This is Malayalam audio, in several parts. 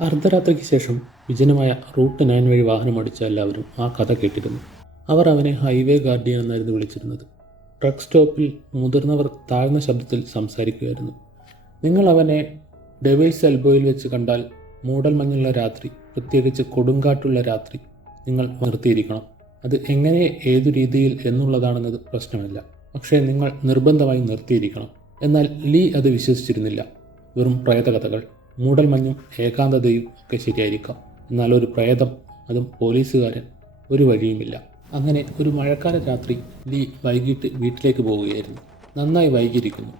അർദ്ധരാത്രിക്ക് ശേഷം വിജനമായ റൂട്ട് 9 വഴി വാഹനമോടിച്ച എല്ലാവരും ആ കഥ കേട്ടിരുന്നു. അവർ അവനെ ഹൈവേ ഗാർഡിയൻ എന്നായിരുന്നു വിളിച്ചിരുന്നത്. ട്രക്ക് സ്റ്റോപ്പിൽ മുതിർന്നവർ താഴ്ന്ന ശബ്ദത്തിൽ സംസാരിക്കുകയായിരുന്നു. നിങ്ങൾ അവനെ ഡെവിൾസ് എൽബോയിൽ വെച്ച് കണ്ടാൽ മൂടൽമഞ്ഞുള്ള രാത്രി, പ്രത്യേകിച്ച് കൊടുങ്കാറ്റുള്ള രാത്രി നിങ്ങൾ നിർത്തിയിരിക്കണം. അത് എങ്ങനെ, ഏതു രീതിയിൽ എന്നുള്ളതാണെന്നത് പ്രശ്നമല്ല, പക്ഷേ നിങ്ങൾ നിർബന്ധമായി നിർത്തിയിരിക്കണം. എന്നാൽ ലീ അത് വിശ്വസിച്ചിരുന്നില്ല. വെറും പ്രേതകഥകൾ, മൂടൽമഞ്ഞും ഏകാന്തതയും ഒക്കെ ശരിയായിരിക്കാം, എന്നാൽ ഒരു പ്രേതം, അതും പോലീസുകാരൻ, ഒരു വഴിയുമില്ല. അങ്ങനെ ഒരു മഴക്കാല രാത്രി ലീ വൈകിട്ട് വീട്ടിലേക്ക് പോവുകയായിരുന്നു. നന്നായി വൈകിയിരിക്കുന്നു.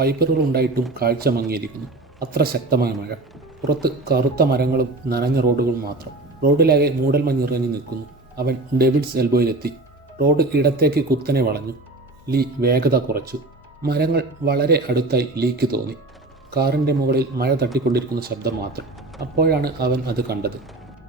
വൈപ്പറുകൾ ഉണ്ടായിട്ടും കാഴ്ച മങ്ങിയിരിക്കുന്നു. അത്ര ശക്തമായ മഴ. പുറത്ത് കറുത്ത മരങ്ങളും നനഞ്ഞ റോഡുകളും മാത്രം. റോഡിലാകെ മൂടൽമഞ്ഞിറങ്ങി നിൽക്കുന്നു. അവൻ ഡെവിൾസ് എൽബോയിലെത്തി. റോഡ് ഇടത്തേക്ക് കുത്തനെ വളഞ്ഞു. ലീ വേഗത കുറച്ചു. മരങ്ങൾ വളരെ അടുത്തായി ലീക്ക് തോന്നി. കാറിൻ്റെ മുകളിൽ മഴ തട്ടിക്കൊണ്ടിരിക്കുന്ന ശബ്ദം മാത്രം. അപ്പോഴാണ് അവൻ അത് കണ്ടത്.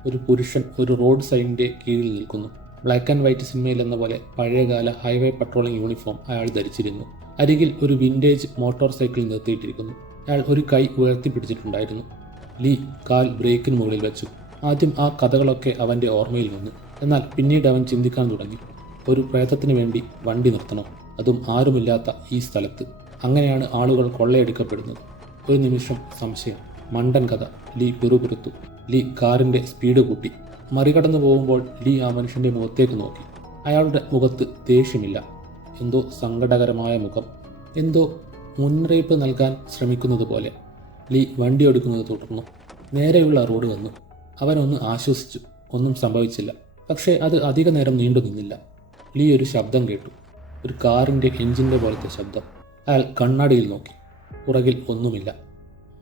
ഒരു പുരുഷൻ ഒരു റോഡ് സൈഡിൻ്റെ കീഴിൽ നിൽക്കുന്നു. ബ്ലാക്ക് ആൻഡ് വൈറ്റ് സിനിമയിൽ എന്ന പോലെ പഴയകാല ഹൈവേ പട്രോളിംഗ് യൂണിഫോം അയാൾ ധരിച്ചിരുന്നു. അരികിൽ ഒരു വിൻറ്റേജ് മോട്ടോർ സൈക്കിൾ നിർത്തിയിട്ടിരിക്കുന്നു. അയാൾ ഒരു കൈ ഉയർത്തിപ്പിടിച്ചിട്ടുണ്ടായിരുന്നു. ലീ കാൽ ബ്രേക്കിന് മുകളിൽ വെച്ചു. ആദ്യം ആ കഥകളൊക്കെ അവൻ്റെ ഓർമ്മയിൽ വന്നു. എന്നാൽ പിന്നീട് അവൻ ചിന്തിക്കാൻ തുടങ്ങി. ഒരു പ്രേതത്തിന് വേണ്ടി വണ്ടി നിർത്തണം, അതും ആരുമില്ലാത്ത ഈ സ്ഥലത്ത്. അങ്ങനെയാണ് ആളുകൾ കൊള്ളയടിക്കപ്പെടുന്നത്. ഒരു നിമിഷം സംശയം. മണ്ടൻ കഥ. ലീ പിറുപിറുത്തു. ലീ കാറിൻ്റെ സ്പീഡ് കൂട്ടി. മറികടന്നു പോകുമ്പോൾ ലീ ആ മനുഷ്യൻ്റെ മുഖത്തേക്ക് നോക്കി. അയാളുടെ മുഖത്ത് ദേഷ്യമില്ല, എന്തോ സങ്കടകരമായ മുഖം, എന്തോ മുന്നറിയിപ്പ് നൽകാൻ ശ്രമിക്കുന്നത് പോലെ. ലീ വണ്ടി ഓടിക്കുന്നത് തുടർന്നു. നേരെയുള്ള റോഡ് വന്നു. അവനൊന്ന് ആശ്വസിച്ചു. ഒന്നും സംഭവിച്ചില്ല. പക്ഷേ അത് അധിക നേരം നീണ്ടു നിന്നില്ല. ലീ ഒരു ശബ്ദം കേട്ടു. ഒരു കാറിൻ്റെ എഞ്ചിൻ്റെ പോലത്തെ ശബ്ദം. അയാൾ കണ്ണാടിയിൽ നോക്കി. പുറകിൽ ഒന്നുമില്ല.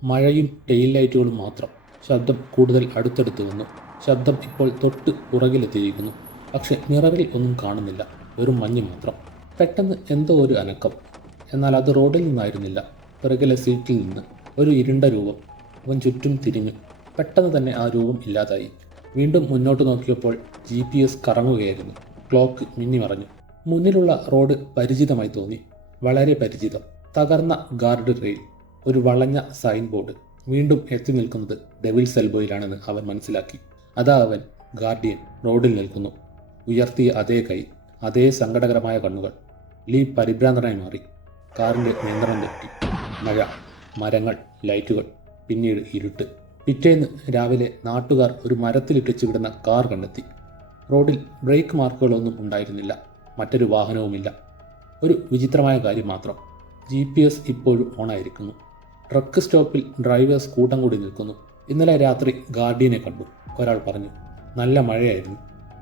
മഴയും ടെയിൽ ലൈറ്റുകളും മാത്രം. ശബ്ദം കൂടുതൽ അടുത്തടുത്ത് വന്നു. ശബ്ദം ഇപ്പോൾ തൊട്ട് പുറകിലെത്തിയിരിക്കുന്നു. പക്ഷെ മിററിൽ ഒന്നും കാണുന്നില്ല. വെറും മഞ്ഞ് മാത്രം. പെട്ടെന്ന് എന്തോ ഒരു അനക്കം. എന്നാൽ അത് റോഡിൽ നിന്നായിരുന്നില്ല. പിറകിലെ സീറ്റിൽ നിന്ന് ഒരു ഇരുണ്ട രൂപം. അവൻ ചുറ്റും തിരിഞ്ഞു. പെട്ടെന്ന് തന്നെ ആ രൂപം ഇല്ലാതായി. വീണ്ടും മുന്നോട്ട് നോക്കിയപ്പോൾ GPS കറങ്ങുകയായിരുന്നു. ക്ലോക്ക് മിന്നിമറഞ്ഞു. മുന്നിലുള്ള റോഡ് പരിചിതമായി തോന്നി. വളരെ പരിചിതം. തകർന്ന ഗാർഡ് റെയിൽ, ഒരു വളഞ്ഞ സൈൻ ബോർഡ്. വീണ്ടും എത്തി നിൽക്കുന്നത് ഡെവിൾസ് എൽബോയിലാണെന്ന് അവൻ മനസ്സിലാക്കി. അതാ അവൻ, ഗാർഡിയൻ, റോഡിൽ നിൽക്കുന്നു. ഉയർത്തിയ അതേ കൈ, അതേ സങ്കടകരമായ കണ്ണുകൾ. ലീ പരിഭ്രാന്തനായി മാറി. കാറിൻ്റെ നിയന്ത്രണം തെറ്റി. മഴ, മരങ്ങൾ, ലൈറ്റുകൾ, പിന്നീട് ഇരുട്ട്. പിറ്റേന്ന് രാവിലെ നാട്ടുകാർ ഒരു മരത്തിലിട്ടിച്ചു വിടുന്ന കാർ കണ്ടെത്തി. റോഡിൽ ബ്രേക്ക് മാർക്കുകളൊന്നും ഉണ്ടായിരുന്നില്ല. മറ്റൊരു വാഹനവുമില്ല. ഒരു വിചിത്രമായ കാര്യം മാത്രം, GPS ഇപ്പോഴും ഓണായിരിക്കുന്നു. ട്രക്ക് സ്റ്റോപ്പിൽ ഡ്രൈവേഴ്സ് കൂട്ടം കൂടി നിൽക്കുന്നു. ഇന്നലെ രാത്രി ഗാർഡിയനെ കണ്ടു, ഒരാൾ പറഞ്ഞു. നല്ല മഴയായിരുന്നു.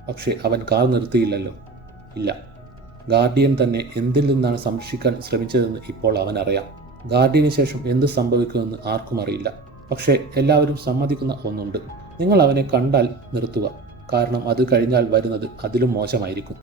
പക്ഷേ അവൻ കാർ നിർത്തിയില്ലല്ലോ. ഇല്ല, ഗാർഡിയൻ തന്നെ എന്തിൽ നിന്നാണ് സംരക്ഷിക്കാൻ ശ്രമിച്ചതെന്ന് ഇപ്പോൾ അവനറിയാം. ഗാർഡിയന് ശേഷം എന്ത് സംഭവിക്കുമെന്ന് ആർക്കും അറിയില്ല. പക്ഷേ എല്ലാവരും സമ്മതിക്കുന്ന ഒന്നുണ്ട്, നിങ്ങൾ അവനെ കണ്ടാൽ നിർത്തുക. കാരണം അത് കഴിഞ്ഞാൽ വരുന്നത് അതിലും മോശമായിരിക്കും.